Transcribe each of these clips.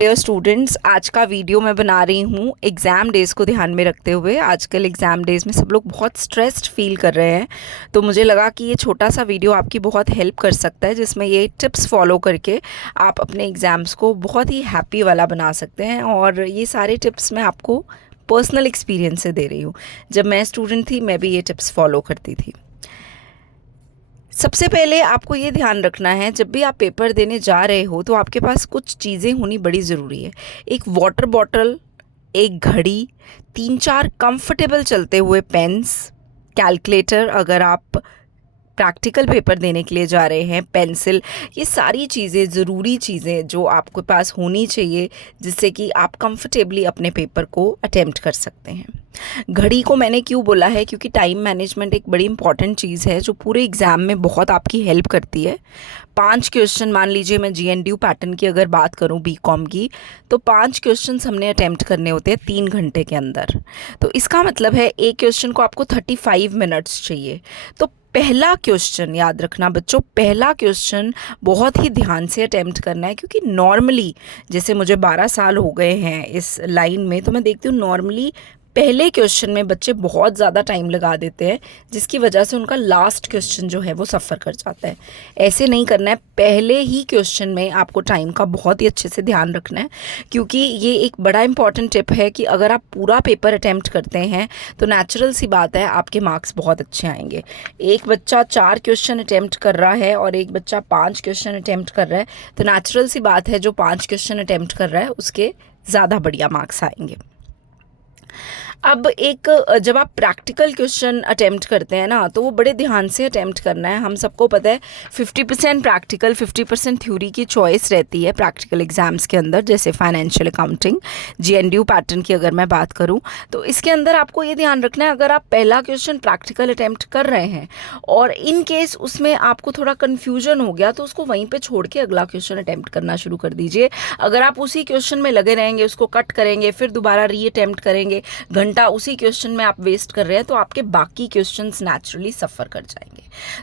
Dear students, आज का video मैं बना रही हूँ एग्ज़ाम डेज़ को ध्यान में रखते हुए। आजकल एग्ज़ाम डेज़ में सब लोग बहुत स्ट्रेस्ड फील कर रहे हैं, तो मुझे लगा कि ये छोटा सा वीडियो आपकी बहुत हेल्प कर सकता है, जिसमें ये टिप्स फॉलो करके आप अपने एग्ज़ाम्स को बहुत ही हैप्पी वाला बना सकते हैं। और ये सारे टिप्स मैं आपको पर्सनल एक्सपीरियंस से दे रही हूँ। जब मैं स्टूडेंट थी मैं भी ये टिप्स फॉलो करती थी। सबसे पहले आपको ये ध्यान रखना है, जब भी आप पेपर देने जा रहे हो तो आपके पास कुछ चीज़ें होनी बड़ी ज़रूरी है। एक वाटर बॉटल, एक घड़ी, 3-4 कंफर्टेबल चलते हुए पेन्स, कैलकुलेटर अगर आप प्रैक्टिकल पेपर देने के लिए जा रहे हैं, पेंसिल, ये सारी चीज़ें ज़रूरी चीज़ें जो आपके पास होनी चाहिए, जिससे कि आप कंफर्टेबली अपने पेपर को अटेम्प्ट कर सकते हैं। घड़ी को मैंने क्यों बोला है, क्योंकि टाइम मैनेजमेंट एक बड़ी इंपॉर्टेंट चीज़ है जो पूरे एग्ज़ाम में बहुत आपकी हेल्प करती है। 5 क्वेश्चन, मान लीजिए मैं GNDU पैटर्न की अगर बात करूं BCom की, तो 5 क्वेश्चन हमने अटेम्प्ट करने होते हैं 3 घंटे के अंदर। तो इसका मतलब है एक क्वेश्चन को आपको 35 मिनट्स चाहिए। तो पहला क्वेश्चन याद रखना बच्चों, पहला क्वेश्चन बहुत ही ध्यान से अटेम्प्ट करना है, क्योंकि नॉर्मली जैसे मुझे 12 साल हो गए हैं इस लाइन में, तो मैं देखती हूँ नॉर्मली पहले क्वेश्चन में बच्चे बहुत ज़्यादा टाइम लगा देते हैं, जिसकी वजह से उनका लास्ट क्वेश्चन जो है वो सफ़र कर जाता है। ऐसे नहीं करना है, पहले ही क्वेश्चन में आपको टाइम का बहुत ही अच्छे से ध्यान रखना है, क्योंकि ये एक बड़ा इंपॉर्टेंट टिप है कि अगर आप पूरा पेपर अटेम्प्ट करते हैं तो नेचुरल सी बात है आपके मार्क्स बहुत अच्छे आएंगे। एक बच्चा 4 क्वेश्चन अटेम्प्ट कर रहा है और एक बच्चा 5 क्वेश्चन अटेम्प्ट कर रहा है, तो नेचुरल सी बात है जो 5 क्वेश्चन अटेम्प्ट कर रहा है उसके ज़्यादा बढ़िया मार्क्स आएंगे। अब जब आप प्रैक्टिकल क्वेश्चन अटेम्प्ट करते हैं ना, तो वो बड़े ध्यान से अटेम्प्ट करना है। हम सबको पता है 50% प्रैक्टिकल 50% थ्योरी की चॉइस रहती है प्रैक्टिकल एग्जाम्स के अंदर, जैसे फाइनेंशियल अकाउंटिंग, GNDU पैटर्न की अगर मैं बात करूं, तो इसके अंदर आपको ये ध्यान रखना है, अगर आप पहला क्वेश्चन प्रैक्टिकल अटेम्प्ट कर रहे हैं और इन केस उसमें आपको थोड़ा कन्फ्यूजन हो गया, तो उसको वहीं पर छोड़ के अगला क्वेश्चन अटेम्प्ट करना शुरू कर दीजिए। अगर आप उसी क्वेश्चन में लगे रहेंगे, उसको कट करेंगे, फिर दोबारा री अटेम्प्ट करेंगे, घंटा उसी क्वेश्चन में आप वेस्ट कर रहे हैं, तो आपके बाकी क्वेश्चंस नेचुरली सफ़र कर जाएंगे।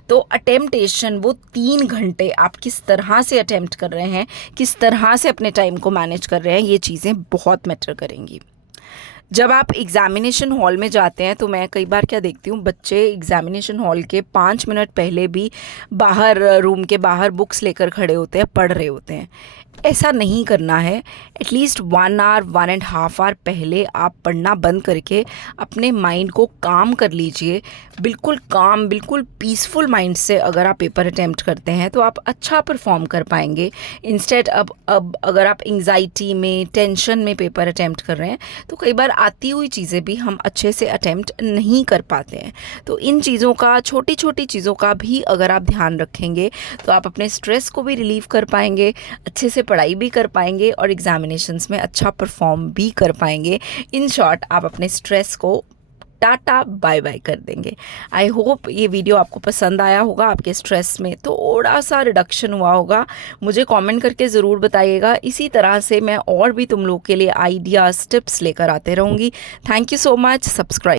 तो अटेम्प्टेशन, वो 3 घंटे आप किस तरह से अटेम्प्ट कर रहे हैं, किस तरह से अपने टाइम को मैनेज कर रहे हैं, ये चीज़ें बहुत मैटर करेंगी। जब आप एग्ज़ामिनेशन हॉल में जाते हैं तो मैं कई बार क्या देखती हूँ, बच्चे एग्ज़ामिनेशन हॉल के 5 मिनट पहले भी बाहर, रूम के बाहर बुक्स लेकर खड़े होते हैं, पढ़ रहे होते हैं। ऐसा नहीं करना है। एटलीस्ट 1 आवर 1.5 आवर पहले आप पढ़ना बंद करके अपने माइंड को काम कर लीजिए। बिल्कुल काम, बिल्कुल पीसफुल माइंड से अगर आप पेपर अटेम्प्ट करते हैं तो आप अच्छा परफॉर्म कर पाएंगे। इंस्टेड अब अगर आप एंग्जाइटी में, टेंशन में पेपर अटेम्प्ट कर रहे हैं, तो कई बार आती हुई चीज़ें भी हम अच्छे से अटेम्प्ट नहीं कर पाते हैं। तो इन चीज़ों का, छोटी छोटी चीज़ों का भी अगर आप ध्यान रखेंगे तो आप अपने स्ट्रेस को भी रिलीव कर पाएंगे, अच्छे से पढ़ाई भी कर पाएंगे और एग्जामिनेशंस में अच्छा परफॉर्म भी कर पाएंगे। इन शॉर्ट, आप अपने स्ट्रेस को टाटा बाय बाय कर देंगे। आई होप ये वीडियो आपको पसंद आया होगा, आपके स्ट्रेस में थोड़ा सा रिडक्शन हुआ होगा। मुझे कमेंट करके ज़रूर बताइएगा। इसी तरह से मैं और भी तुम लोग के लिए आइडियाज़, टिप्स लेकर आते रहूँगी। Thank you so much. Subscribe